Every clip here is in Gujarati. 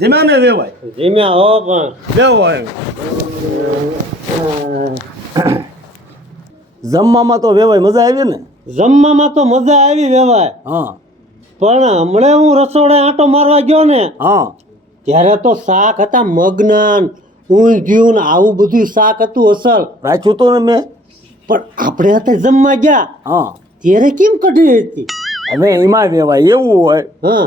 જીમ્યા ને વેવાય જીમ્યા હો પણ વેવાય જમવામાં તો વેવાય મજા આવી ને? જમવામાં તો મજા આવી વેવાય. હા પણ હમણાં હું રસોડે આંટો મારવા ગયો ને હા ત્યારે તો શાક હતા મગના ઊંધિયું ને આવું બધું શાક હતું અસલ રાખ્યું તો ને મેં. પણ આપણે અત્યારે જમવા ગયા હા ત્યારે કેમ કઢી હતી? હવે એમાં વેવાય એવું હોય. હા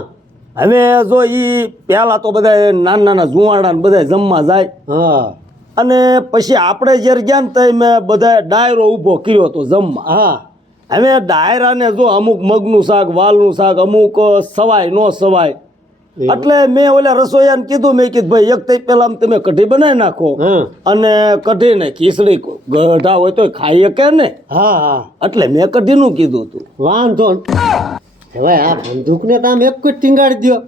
હવે જો ઈ પહેલા તો બધા નાના નાના જુવાડા ને બધા જમવા જાય હા અને પછી આપણે જ્યારે ગયા ને તો મેં બધા ડાયરો ઊભો કર્યો હતો જમવા. હા હવે ડાયરાને જો અમુક મગનું શાક વાલનું શાક અમુક સવાય ન સવાય એટલે મેં ઓલા રસોઈયાને કીધું મેં કીધું ભાઈ એક તઈ પહેલા તમે કઢી બનાવી નાખો અને કઢીને ખીચડી ગઢા હોય તો ખાઈએ કે ને. હા હા એટલે મેં કઢીનું કીધું હતું. વાંધો હવે આ બંદૂકને તો આમ એક જ ટીંગાડી દો.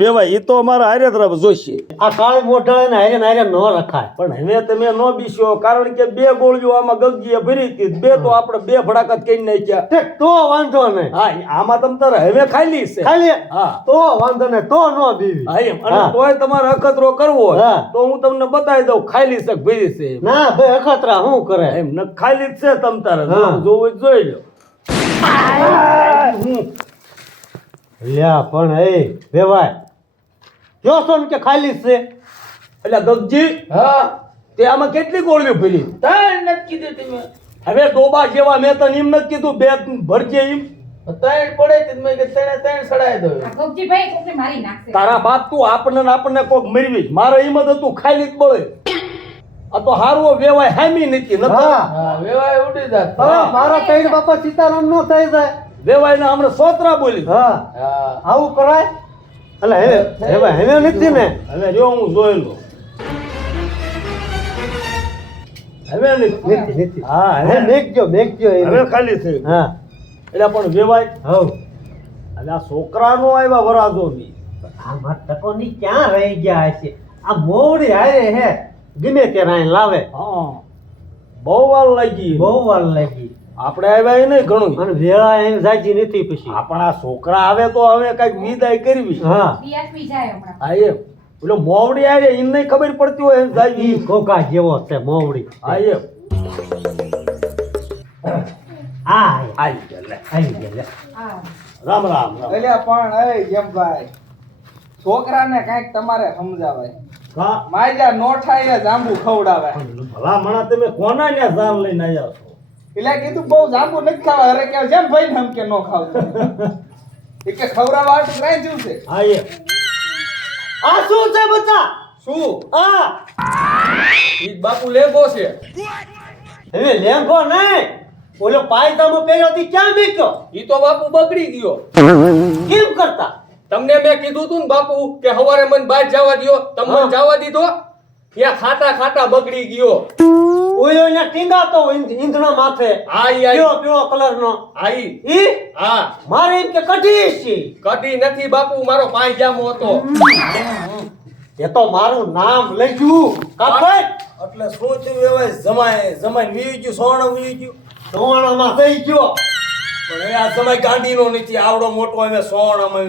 વેવાય એ તો અમારા હારે તરફ જોઈશે. આ કાળી મોઢાળે ને હારે હારે ન રખાય. પણ હવે તમે ન બીસ્યો કારણ કે 2 ગોળીઓ આમાં ગગજીએ ભરી હતી. 2 તો આપણે 2 ભડાકા જ કરી નાખ્યા. તો વાંધો નહીં. હા આમાં તમ તારે હવે ખાલી છે ખાલી હા તો વાંધો નહીં તો ન બીવી. હા એમ અને તોય તમારે અખતરો કરવો હોય તો હું તમને બતાવી દઉં ખાલી છે કે ભરી છે. ના ભાઈ અખતરા શું કરે એમ ન ખાલી જ છે તમ તારે જોવું જોઈ લો. લ્યા પણ એ વેવાય જો છો ને કે ખાલી છે એટલે ગગજી હા તે આમાં કેટલી ગોળીઓ ભરી? 3 નથી કીધી તમે. હવે ડોબા જેવા મેં તને એમ નથી કીધું 2 ભરજે એમ. 3 પડે તે મેં કે 3 સડાઈ દો. ગોપજી ભાઈ કોકને મારી નાખશે. તારા બાપ તું આપણને કોક મરવી મારે એમ જ હતું ખાલી જ બળે. આ તો હારવો વેવાય હામી નથી નતો. હા વેવાય ઉડી જાત. મારા કઈ બાપા સીતારામ નો થઈ જાય. વેવાય ને હમણાં સોતરા બોલી. હા આવું કરાય એટલે હે ભાઈ હવે નથી ને હવે જો હું જોઈ લઉં. હવે નથી. હા હવે મેકજો હવે ખાલી થઈ. હા એટલે પણ વેવાય હવ અને આ છોકરાનો આવ્યા વરાજો ની આમાં ટકોની ક્યાં રહી ગયા હશે? આ મોવડી હારે હે ગમે તે રાઈ લાવે. હા બહુ વાર લાગી. બહુ વાર લાગી. આપણે આવ્યા એ નહીં ઘણું અને વેળા એમ જાજી નથી પછી. આપણા છોકરા આવે તો હવે કઈક વિદાય કરવી. હા બીઆરપી જાય હમણાં. હા એમ પેલો મોવડી આવે એને નહીં ખબર પડતી હોય એમ જાય ઈ કોકા જેવો છે મોવડી. હા એમ આવી ગયા લે. હા રામ રામ રામ. એટલે પણ એ જેમ ભાઈ છોકરાને કાંઈક તમારે સમજાવાય. હા માજા નો થાય જાંબુ ખવડાવાય. ભલા મણા તમે કોના ને જાન લઈને આવ્યા છો? એટલે કીધું બહુ જાંબુ નથી ખાવા. અરે કે જેમ ભાઈ ને કે નો ખાવતું એ કે ખવડાવવા આટલું કાંઈ જીવ છે. હા એમ આ શું છે બચ્ચા? શું આ ઈ બાપુ લેગો છે. હવે લેંગો નહીં ઓલો પાયજામો પહેર્યો હતી ક્યાં મેક્યો? ઈ તો બાપુ બગડી ગયો. કેમ કરતા? તમને મેં કીધું તું ને બાપુ કે હવારે મને બહાર જવા દ્યો. તમને જવા દીધો? ત્યાં ખાતા ખાતા બગડી ગયો. ઓયો ને ટીંગાતો ઈંધણા માથે. આઈ પીળો કલરનો. આઈ ઈ હા મારે એમ કે કઢી છે. કદી નથી બાપુ, મારો પાયજામો હતો. એ તો મારું નામ લખ્યું કાપડ એટલે શું થયું એવાય જમાઈ વી ગયું સોણ વી ગયું ધોવાણામાં થઈ ગયો. પણ એ આ જમાઈ ગાંડીનો નથી આવડો મોટો અમે સોણ અમે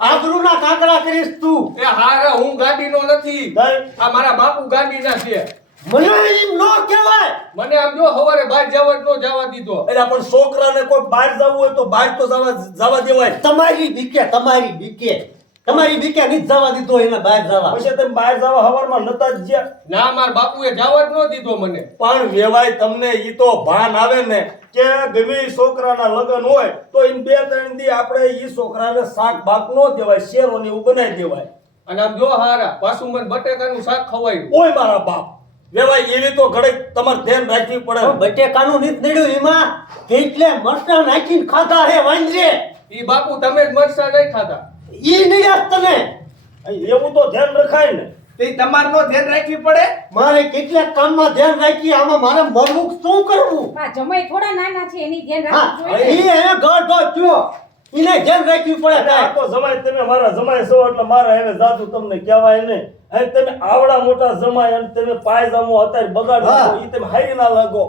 આબરૂના કાકડા કરીશ તું. એ હારા હું ગાડીનો નથી. આ મારા બાપુ ગાડીના છે. મને એમ ન કહેવાય. મને આમ જો હવારે બહાર જવા જ નો જવા દીધો. એટલે પણ છોકરાને કોઈ બહાર જવું હોય તો બહાર તો જવા દેવાય. તમારી બીકે નહીં જવા દીધો એને બહાર જવા. પછી તમે બહાર જવા હવારમાં નતા જ જ્યાં. ના મારા બાપુએ જવા જ નો દીધો મને. પણ વેવાય તમને ઈ તો ભાન આવે ને કે ગમે ઈ છોકરાના લગ્ન હોય તો ઈન 2-3 દી આપણે ઈ છોકરાને શાક બાક નો દેવાય, શેરોને એવું બનાવી દેવાય. અને આમ જો હારા પાછું મને બટેકાનું શાક ખવાયું. ઓય મારા બાપ વેવાય એવી તો ઘડીક તમારે ધ્યાન રાખવી પડે. બટેકાનું નીત નડ્યું એમાં કેટલે મરચાં નાખીને ખાધા હે વાંજરે. ઈ બાપુ તમે જ મરસા નહીં ખાતા. ઈ નહીં તને એવું તો ધ્યાન રખાય ને. તે તમાર નો ધ્યાન રાખવી પડે. મારે કેટલાક કામમાં ધ્યાન રાખી આમાં મારે મરવું શું કરવું? હા જમાઈ થોડા નાના છે એની ધ્યાન હા રાખવું જોઈએ. ઈ એને ગઢો થયો ઈને ધ્યાન રાખવી પડે. આ તો જમાય તમે મારા જમાય છો એટલે મારા એને જાદુ તમને કહેવાય ને. અને તમે આવડા મોટા જમાય અને તમે પાયજામો અત્યારે બગાડો ઈ તમે હારી ના લાગો.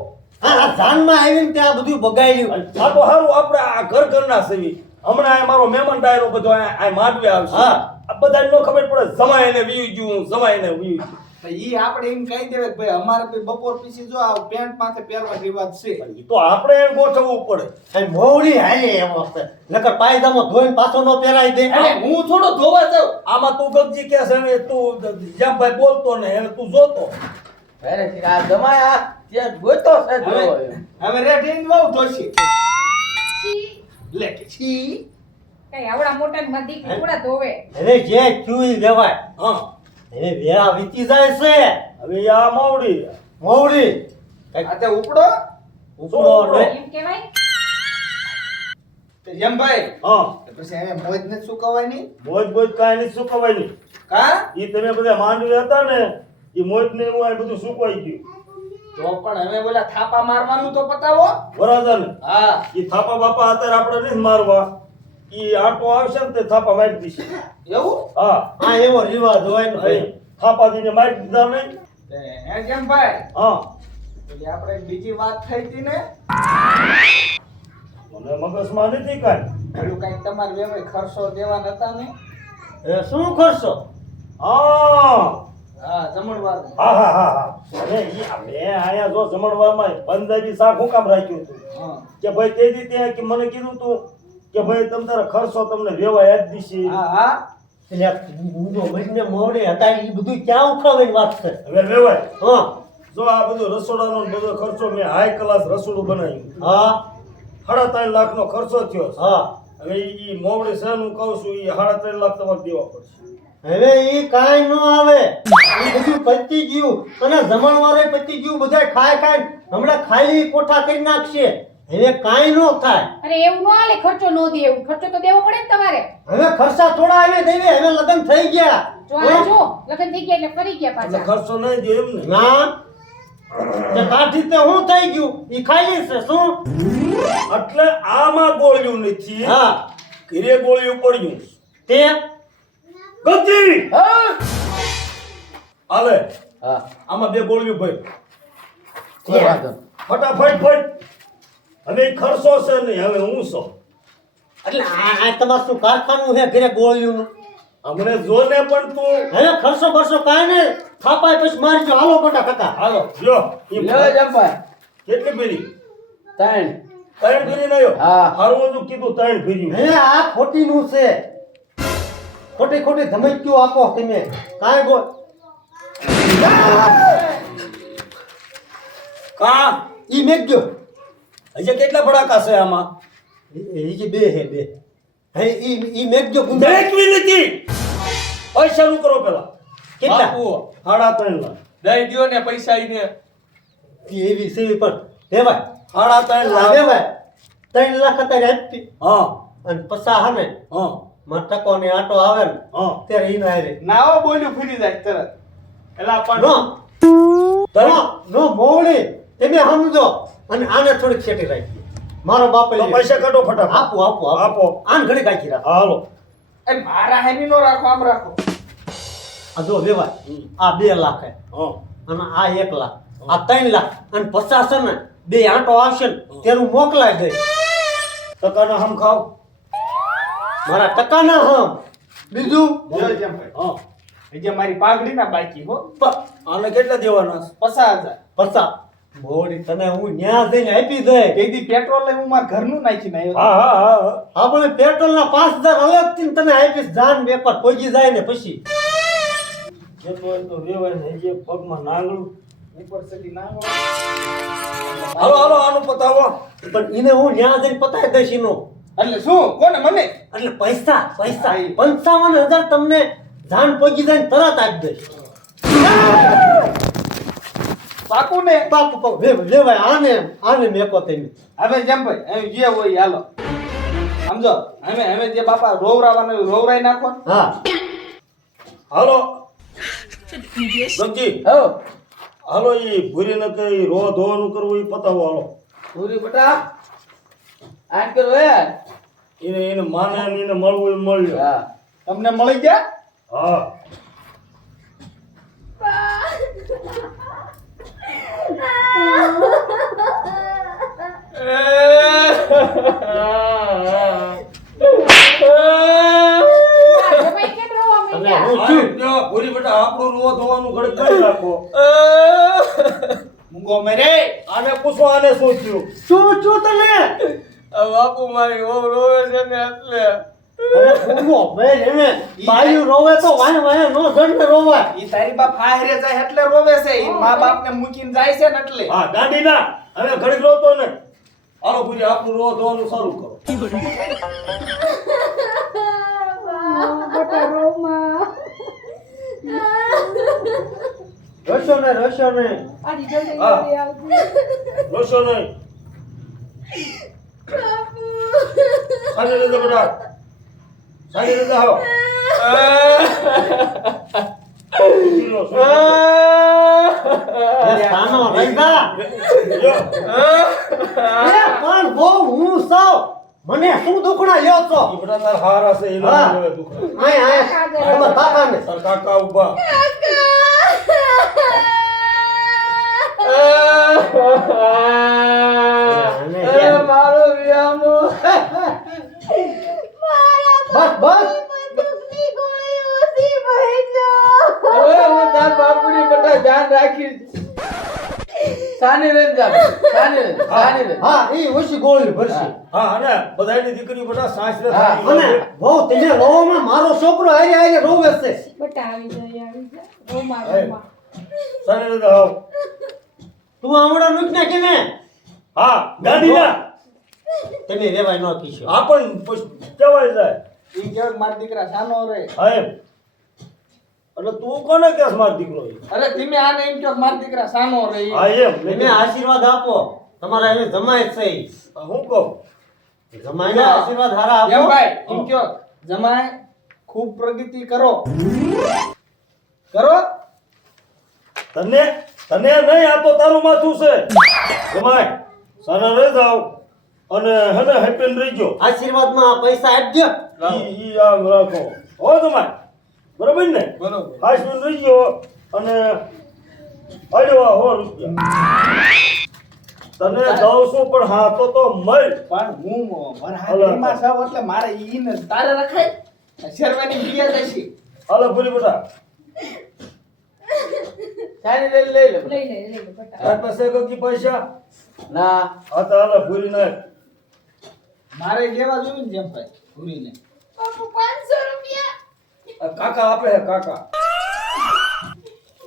હા જાનમાં આવીને ત્યાં બધું બગાડ્યું. આ તો હારું આપણે આ ઘરના સેવી હમણાં મારો મહેમાન ડાયરો બધો આ માંડવે આવશે. હા આ બધાને નો ખબર પડે જમાય એને વીયું ગયું જમાય એને વીયું ગયું. તો ઈ આપણે એમ કહી દેવે કે ભાઈ અમારે ભાઈ બપોર પછી જો આ પેન્ટ માથે પહેરવા રિવાજ છે. ઈ તો આપણે એમ ગોઠવવું પડે. અને મોવડી હાલે એમ હશે નકર પાયજામો ધોઈને પાછો નો પહેરાઈ દે અરે હું થોડો ધોવા જાઉં. આમાં તું ગગજી કે છે ને તું જેમ ભાઈ બોલતો ને એને તું જોતો. અરે આ જમાય આ ત્યાં ગોતો છે જો હવે રેઠીને બહુ ધોશી છી. લે છી કઈ આવડા મોટા ને મારી દીકરી થોડા ધોવે. હવે જે ચૂઈ લેવાય હા હવે વેરા વીતી જાય છે હવે આ માવડી મોવડી આ તે ઉપડો ઉપડો ને એમ કહેવાય. તે જેમ ભાઈ હા પછી એને મોજ ને સુકવાય નહીં મોજ બોજ કાંઈ નહીં સુકવાય નહીં. કા ઈ તમે બધા માંડવી હતા ને ઈ મોજ ને એવું આ બધું સુકવાઈ ગયું. તો પણ હવે ઓલા થાપા મારવાનું તો પતાવો. વરાજાને હા ઈ થાપા બાપા અત્યારે આપણે નહીં મારવા. ઈ આટો આવશે ને તે થાપા મારી દીશે. એવું હા આ એવો રિવાજ હોય ને ભાઈ થાપા દીને મારી દીધા નહીં. તે હે જેમ ભાઈ હા પછી આપણે બીજી વાત થઈ હતી ને મને મગજમાં નથી કાંઈ. પેલું કઈક તમારે વેવાય ખર્ચો દેવા નતા ને એ શું કરશો હા હા જમણવાર હા હા હા હા મેં આયા જો જમણવારમાં પંજાબી શાક હું કામ રાખ્યું હતું હા કે ભાઈ તે દી ત્યાં કે મને કીધું તું કે ભાઈ તમ તારા ખર્ચો તમને વેવાય જ દીશે. હા હા એટલે ઊંધો બનીને મોવડી હતા એ બધું ક્યાં ઉખાવાની વાત છે હવે વેવાય હા જો આ બધું રસોડાનો ને બધો ખર્ચો મેં હાઈ ક્લાસ રસોડું બનાવ્યું. હા 3.5 લાખનો ખર્ચો થયો છે. હા હવે ઈ મોવડી છે હું કહું છું ઈ 3.5 લાખ તમારે દેવા પડશે. હવે ઈ કાંઈ ન આવે ઈ બધું પતી ગયું અને જમણવારે પતી ગયું બધા ખાય ખાય હમણાં ખાલી કોઠા કરી નાખશે હવે કાંઈ ન થાય અરે એવું ન હાલે. ખર્ચો ન દે એવું. ખર્ચો તો દેવો પડે ને તમારે. હવે ખર્ચા થોડા આવે દેવે હવે લગ્ન થઈ ગયા જો આ જો લગન થઈ ગયા એટલે ફરી ગયા એટલે પાછા. ખર્ચો નહીં દે એમ ને. ના તે કાઠી તે હું થઈ ગયું ઈ ખાલી છે શું એટલે આમાં ગોળ્યું નથી. હા ઘરે ગોળ્યું પડ્યું. તે ગતિ હા હાલે હા આમાં 2 ગોળ્યું ભાઈ કોઈ વાંધો નહીં. ફટાફટ ફટ. હવે ઈ ખર્ચો છે નહીં હવે હું છો એટલે આ તમારું શું કારખાનું છે ઘરે ગોળીઓનું હમણે જો ને પણ તું હવે ખર્ચો બરસો કાંઈ નહીં થાપાય પછી મારી જો હાલો મોટા કાકા હાલો જો ઈ લ્યો જમાય કેટલી ફેરી 3 ફેરી નયો હા. હારું હતું કીધું 3 ફેરી હે આ ખોટીનું છે ખોટી ખોટી ધમકીઓ આપો તમે કાંઈ ગો કા ઈ મેકજો હજી કેટલા ફડાકા છે આમાં ઈ જે બે હે બે હે ઈ મેકજો ગુંડા દેખવી નથી પૈસા નું કરો પેલા કેટલા બાપુ 3.5 લાખ દઈ દ્યો ને પૈસા ઈને એવી સેવી પણ દેવાય 3.5 લાખ દેવાય 3 લાખ અત્યારે આપી હા અને પસા હને હા માં ટકો ને આટો આવે ને હા ત્યારે ઈ ના રે નાવો બોલ્યું ફરી જાય તરત એલા પણ નો તરત નો મોવડી તમે સમજો અને આને થોડીક છેટી રાખી મારો બાપ તો પૈસા કાઢો ફટાફટ આપો આપો આપો. આન ઘડી કાઢી રાખ હાલો એ મારા હેમી નો રાખો આમ રાખો આ જો વેવાય આ 2 લાખ હે હા અને આ 1 લાખ આ 3 લાખ અને 50 છે ને બે આંટો આવશે ને તેનું મોકલાય દે ટકાના હમ ખાવ મારા ટકાના હમ બીજું જો જેમ ભાઈ હા હજી મારી પાઘડી ના બાકી હો આને કેટલા દેવાના 50,000 પસા મોડી તને હું ન્યા જઈને આપી દે કેદી પેટ્રોલ લઈ હું મારા ઘરનું નાખીને આવ્યો હા હા હા આપણે પેટ્રોલ ના 5000 અલગ થી તને આપીશ જાન વેપાર પોગી જાય ને પછી જેટલું હોય તો વેવાય ને હજી એક પગમાં નાંગળું ઉપર સુધી ના હાલો હાલો આનું પતાવો પણ એને હું ન્યા જઈને પતાવી દઈશ એનો એટલે શું કોને મને એટલે પૈસા પૈસા હા, 55,000 તમને જાન પોગી જાય ને તરત આપી દઈશ પાકું ને પાકું પાકું વેવાય આને મેકો તમે હવે જેમ ભાઈ હવે જે હોય હાલો સમજો હવે જે બાપા રોવરાવાનું હોય, રોવરાઈ નાખો ને. હા હાલો ગમજી હો હાલો ઈ ભૂરીને કઈ રો ધોવાનું કરવું ઈ પતાવો હાલો પૂરી બટા આજ કરો યાર એને માને ને એને મળવું એ મળ્યું હા તમને મળી ગયા હા જમાઈ કેમ રોવા આપણું રો ધોવાનું ઘડીક કરી રાખો. મૂંગો મેરે આને પૂછો આને શું થયું. શું તને આ બાપુ મારી વહુ રોવે છે ને એટલે અરે ફૂગો ભાઈ એને બાયું રોવે તો વાય વાય નો જણને રોવાય ઈ તારી બાપ હારે જાય એટલે રોવે છે ઈ મા બાપને મૂકીને જાય છે ને એટલે હા ગાંડી ના હવે ઘડીક રોતો ને. હાલો પૂરી આપણું રો ધોવાનું શરૂ કરો. મોટા રોમાં રોશો ને આજી જલ્દી હા. જલ્દી આવજો. રોશો નહીં. સારી રીતે બેટા. સારી રીતે આવો. પૂરી રો, કાનો રંગા જો. એ પણ બહુ હું સાવ મને શું દુખણા લ્યો છો ઈ બેટા તાર હારા છે એનો હા. હવે દુખરા. આય આય તમાર કાકાને તાર કાકા ઉભા. મારો વિયામો બસ હવે હું તાર બાપુની બધા ધ્યાન રાખીશ. સાની રેન જા સાની રેન હા ઈ ઓછી ગોળી ભરશે હા અને બધાયની દીકરી બેટા સાસરે હા, થાય. અને બહુ તમે રોવામાં મારો છોકરો હારે હારે રોવે છે બટા આવી જાય રોમા હે. રોમા સારી રીતે આવો. તું આવડા નુકને કેને હા ગાંડી ના તમે રેવાય ન કીશો આ પણ કહેવાય જાય. ઈ કેવું મારા દીકરા સાનો રે હા એમ. એટલે તું કોને કેસ માર દીકરો છે? અરે તમે આને એમ કહો કે મારા દીકરા સાનો રે ઈ. હા એમ. તમે આશીર્વાદ આપો તમારા એને જમાય છે ઈ. હું કહું જમાયને આશીર્વાદ હારા એમ આપો ભાઈ એમ કહો જમાય ખૂબ પ્રગતિ કરો તને નહીં આ તો તારું માથું છે. જમાય સારા રહી જાવ અને હને હેપી રહીજો. આશીર્વાદમાં આ પૈસા આપજો ઈ આમ રાખો હો જમાય બરોબર ને. બરોબર હાશમીન રહીજો અને આલ્યો આ 100 રૂપિયા તને દઉં છું પણ હા તો મળ. પણ હું વરહાદીમાં સાવ એટલે મારે ઈને તારે રખાય શેરવાની ક્રિયા થશે હાલો પૂરી બેટા. સાની રેન લઈ લે લઈ લે બટા તાર પાસે કઈ પૈસા ના હા તો હાલો પૂરી નાખ. મારે લેવા જોયું ને જેમ ભાઈ ભૂરીને બાપુ 500 રૂપિયા આ કાકા આપે હે કાકા.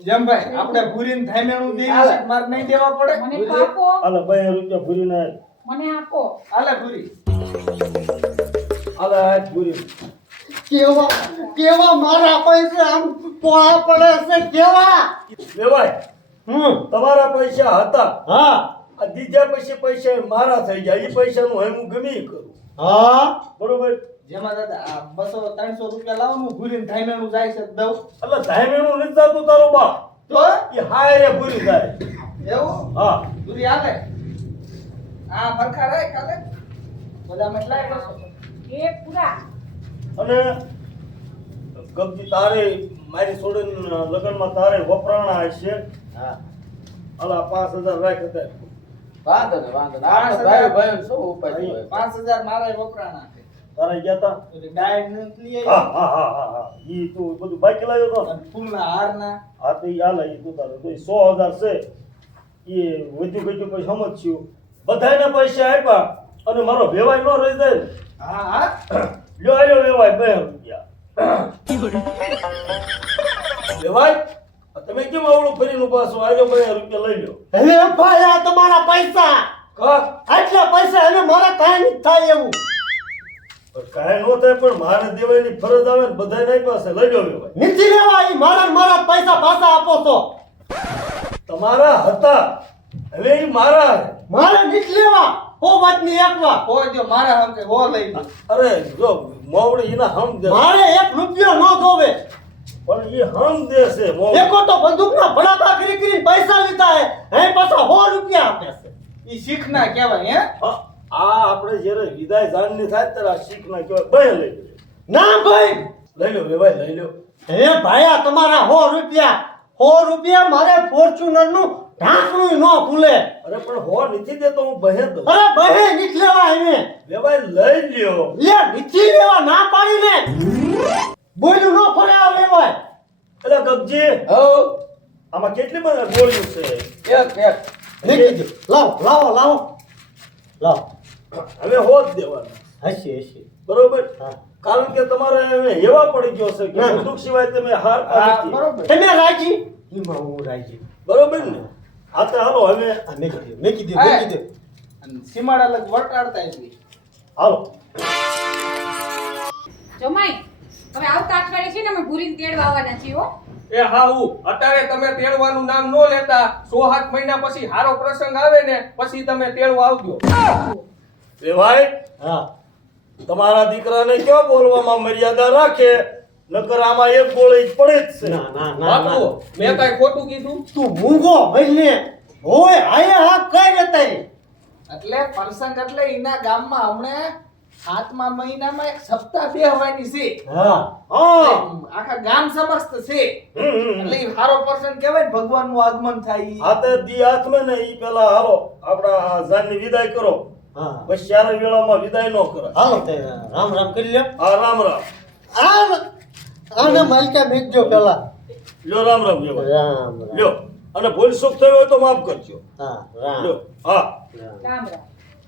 જેમ ભાઈ આપણે ભૂરીને થામેણું દેવી હાલે. છે મારે નહીં દેવા પડે મને આપો હાલો 2 રૂપિયા પૂરી નાખ. મને આપો હાલે ભૂરી હાલો આ પૂરી. કેવા મારા પૈસા આમ પોળા પડે છે કેવા લેવાય તમારા પૈસા હતા હા આ બીજા પૈસા મારા થઈ ગયા. એ પૈસાનું હવે હું ગમે ઈ કરું હા બરોબર. જેમાં દાદા આ 200-300 રૂપિયા લાવો હું ભૂરીને થામેણું જાય છે દઉં એટલે ધામેણું નથી જાતું તારો બાપ. તો એ હારે પૂરી જાય. એવું હા ભૂરી હાલે આ ફરખા રહે કાલે બધા મતલાય બસો એ પૂરા અને ગમતી તારે મારી છોડીને લગ્નમાં તારે વપરાણા હશે. હા અલા 5000 રાખ હતા. વાંધો ને આપણે ભાઈ ભાઈ શું ઉપાય હોય 5000 મારા વપરાણા છે તારે ગયા તા. એટલે ડાયટ નથી લઈ હા આવ્યો હા હા હા હા ઈ તું બધું બાકી લાવ્યો તો ને. અને ફૂલના હારના હા તો ઈ હાલે ઈ તું તારે તો ઈ 100,000 છે. એ વધુ ઘટ્યું પછી સમજ્યું. બધાયને પૈસા આપ્યા અને મારો વેવાય ન રહી જાય ને. હા હા લ્યો આલ્યો વેવાય 2 રૂપિયા. વેવાય આ તમે કેમ આવડું ફરીનું પાછો આલ્યો 2 રૂપિયા લઈ લ્યો. હવે ભાઈ આ તમારા પૈસા કા આટલા પૈસા હવે મારા કાંઈ નથી થાય એવું પણ કાંઈ નો થાય પણ મારે દેવાની ફરજ આવે ને બધાય નહીં પાસે લઈ લ્યો વેવાય. નથી લેવા ઈ મારા પૈસા પાછા આપો છો તમારા હતા હવે ઈ મારા હે. મારે નથી લેવા ઓ વાતની એક વાર કોઈ જો મારા હમ કે હો લઈ લો અરે જો મોવડી એના હમ દે મારે 1 રૂપિયો ન જોવે પણ એ હમ દેશે મોવડી. એકો તો બંદૂકના ભડાકા કરી પૈસા લીધા હે હે પાછા 100 રૂપિયા આપે છે ઈ શીખના કહેવાય હે આ આપણે જ્યારે વિદાય જાણની થાય ત્યારે આ શીખના કહેવાય બે લઈ લો. ના ભાઈ લઈ લો વેવાય લઈ લો. હે ભાઈ આ તમારા 100 રૂપિયા મારે ફોર્ચ્યુનર નું ઢાંકણું ન ખુલે અરે પણ હો નથી દેતો હું બહે દઉં. અરે બહે નથી લેવા એને વેવાય લઈ લ્યો. લે નથી લેવા ના પાડીને બોલ્યું ન ફરે આ લેવાય એટલે ગગજી હો આમાં કેટલી બધી ગોળીઓ છે એક મેકી દો. લાવો લાવો હવે હોત દેવાના હશે બરોબર હા. કારણ કે તમારે હવે હેવા પડી ગયો છે કે ના. બંદૂક સિવાય તમે હાર હા પાડી બરોબર તમે રાજી એમાં હું રાજી બરોબર ને આ તો હાલો હવે આ મેકી દો અને સીમાડા લગ વટાડતા એટલે હાલો જમાઈ હવે આવતા અઠવાડિયે છે ને અમે ભૂરીને તેડવા આવવાના છીએ હો એ હાઉ અત્યારે તમે તેડવાનું નામ ન લેતા 6-7 મહિના પછી હારો પ્રસંગ આવે ને પછી તમે તેડવા આવજો એ ભાઈ હા તમારા દીકરાને કયો બોલવામાં મર્યાદા રાખે નકર આમાં એક ગોળી જ પડે જ છે ના બાપુ મેં કઈ ખોટું કીધું તું મૂંગો મહિને હોય આયા હા કઈ રહેતા એટલે પ્રસંગ એટલે એના ગામમાં હમણે 7મા મહિનામાં એક સપ્તાહ બેહવાની છે હા હા આખા ગામ સમક્ષ છે હમ. એટલે ઈ હારો પ્રસંગ કહેવાય ને ભગવાનનું આગમન થાય ઈ. આ તો દી હાથમાં ને ઈ પેલા હાલો આપણા જાનની વિદાય કરો હા બસ ચાર વેળામાં વિદાય ન કરે હાલો તે રામ રામ કરી લ્યો હા રામ રામ આમ આને માલકા મેકજો પેલા લ્યો રામ રામ લ્યો ભાઈ. રામ રામ લ્યો અને ભૂલ સુખ થયો હોય તો માફ કરજો હા રામ લ્યો હા રામ રામ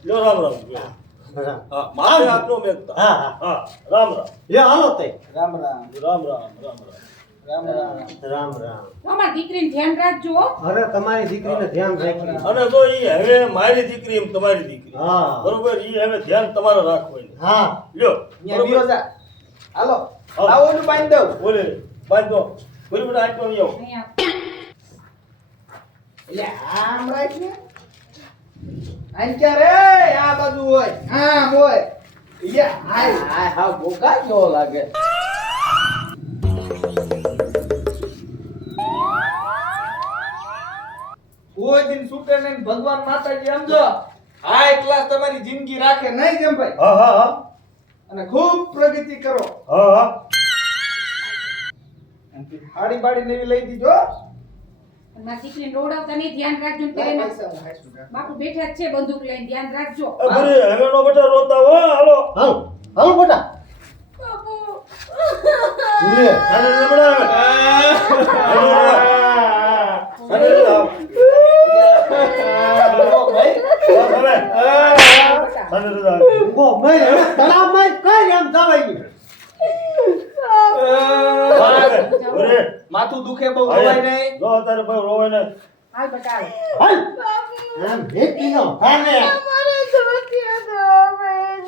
લ્યો રામ રામ લ્યો. રામ હા મારે હાથ નો મેકતા હા હા હા રામ રામ લ્યો હાલો તે રામ રામ રામ રામ રામ રામ રામ રામ રામ રામ અમારી દીકરીને ધ્યાન રાખજો હો. અરે તમારી દીકરીને ધ્યાન રાખી અને જો ઈ હવે મારી દીકરી એમ તમારી દીકરી હા બરોબર ઈ હવે ધ્યાન તમારે રાખવાનું હા લ્યો ન્યા બીઓ જા હાલો હાલો. આવો ને બાંધ દઉં બોલે બાંધો બોલી બેટા આટલો આવો અહીંયા એટલે આમ રાખ ને આઈ ક્યારે આ બાજુ હોય આમ હોય યા હાય હા બોકા કેવો લાગે કોઈ દિન છૂટે નહીં ભગવાન માતાજી સમજો હાઈ ક્લાસ તમારી જિંદગી રાખે નહીં જેમ ભાઈ હા હા હા અને ખૂબ પ્રગતિ કરો હા હા હાડી બાડી નવી લઈ દીજો અને મારી દીકરીને રોડાવતા નહીં ધ્યાન રાખજો ને પેલે ના- પૈસા હું હાઈશું કાકા. બાપુ બેઠા જ છે બંદૂક લઈને ધ્યાન રાખજો અરે હવે નો બેટા રોતા હો હાલો હાલો હાલો બેટા બાપુ લે અને નબળા હવે અને આવ ભાઈ બસ હવે અને રજા ઊંઘો મય તળાવમાં કઈ એમ જવાય અરે માથું દુખે બહુ ખવાય નહીં જો તારે ભાઈ રોવે ને હાલ બતાવો હાલ આમ ભેટીનો ખાને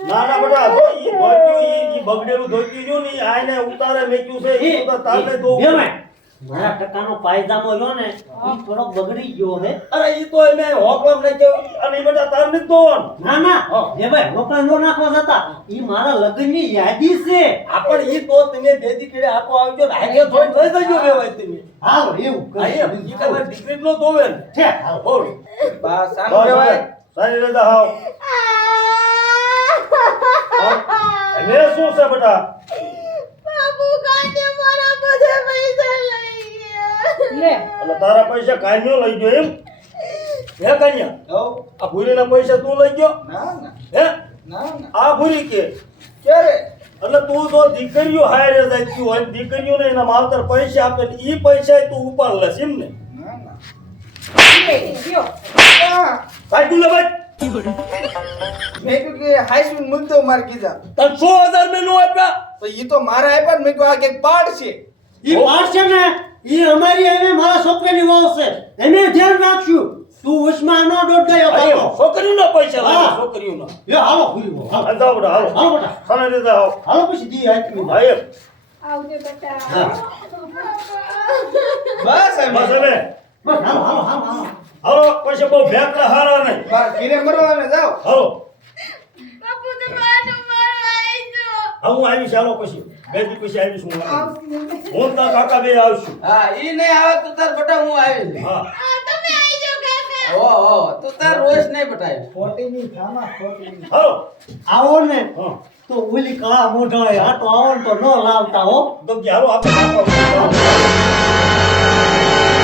ના ના બેટા જો ઈ ધોત્યું ઈ બગડેલું ધોત્યું જો ને ઈ આઈને ઉતારે મેક્યું છે ઈ તો તારને તો મારા ટકાનો પાયજામો લ્યો ને ઈ થોડોક બગડી ગયો હે અરે ઈ તો મેં હોકમ નહીં કેવું અને ઈ બેટા તારને જ ધોવાનું ના ના હે ભાઈ રોકડા નો નાખવા જતા ઈ મારા લગ્નની યાદી છે આપણ ઈ તો તમે બેદી કેડે આપો આવજો ને હાજે થોડી લઈ જજો વેવાય તમે હાલ એવું આયે ઈ તમારી દીકરી નો ધોવે ને છે હાલ બોલ બસ આનું કહેવાય સારી રજા હાવ અને શું છે બેટા લે એટલે તારા પૈસા કાઈ નો લઈ ગયો એમ હે કન્યા હો આ ભૂરીના પૈસા તું લઈ ગયો ના ના હે ના ના આ ભૂરી કે ક્યારે એટલે તું જો દીકરીઓ હારે જાય હોય ને દીકરીઓને એના માવતર પૈસા આપે ને ઈ પૈસા તું ઉપાડ લેશ એમ ને ના ના લે લ્યો કાઢ લે ભાઈ મેં કીધું કે હાઈસ્કૂલ મુદ્દો માર કીધા તને 100,000 મેં નો આપ્યા તો ઈ તો મારા આપ્યા ને મેં કીધું આ કંઈક પાડ છે ઈ વાત છે ને ઈ અમારી એને મારા છોકરાની વાવ છે એને ધ્યાન રાખશું તું ઉસ્માન નો દોડ ગયો અરે પાછો છોકરીઓના પૈસા લાગે હા. છોકરીઓના લે હાલો ભૂલી હાલો હાલ જાઓ બેટા હાલો હાલો બેટા સાને રીતે આવો હાલો પછી દી આટલી આયે આવજો બેટા હા. બસ એમ બસ હવે બસ હાલો હાલો હાલો હાલો હાલો પૈસા બહુ ભેકડા હારા નહીં બાર ઘીરે મરવાને જાઓ હાલો બાપુ તો માનો મારવા આવીજો હું આવીશ હાલો પછી બે દી પછી આવીશ હું તાર કાકા બે આવશું હા ઈ નહીં આવે તો તાર બટા હું આવી હા તમે આવીજો કાકા ઓ તો તાર રોજ નહીં બટાય ખોટીની થામા ખોટીની હાલો આવો ને હા તો ઓલી કળા મોઢા આ તો આવો ને તો ન લાવતા હો તો કે હાલો આપણે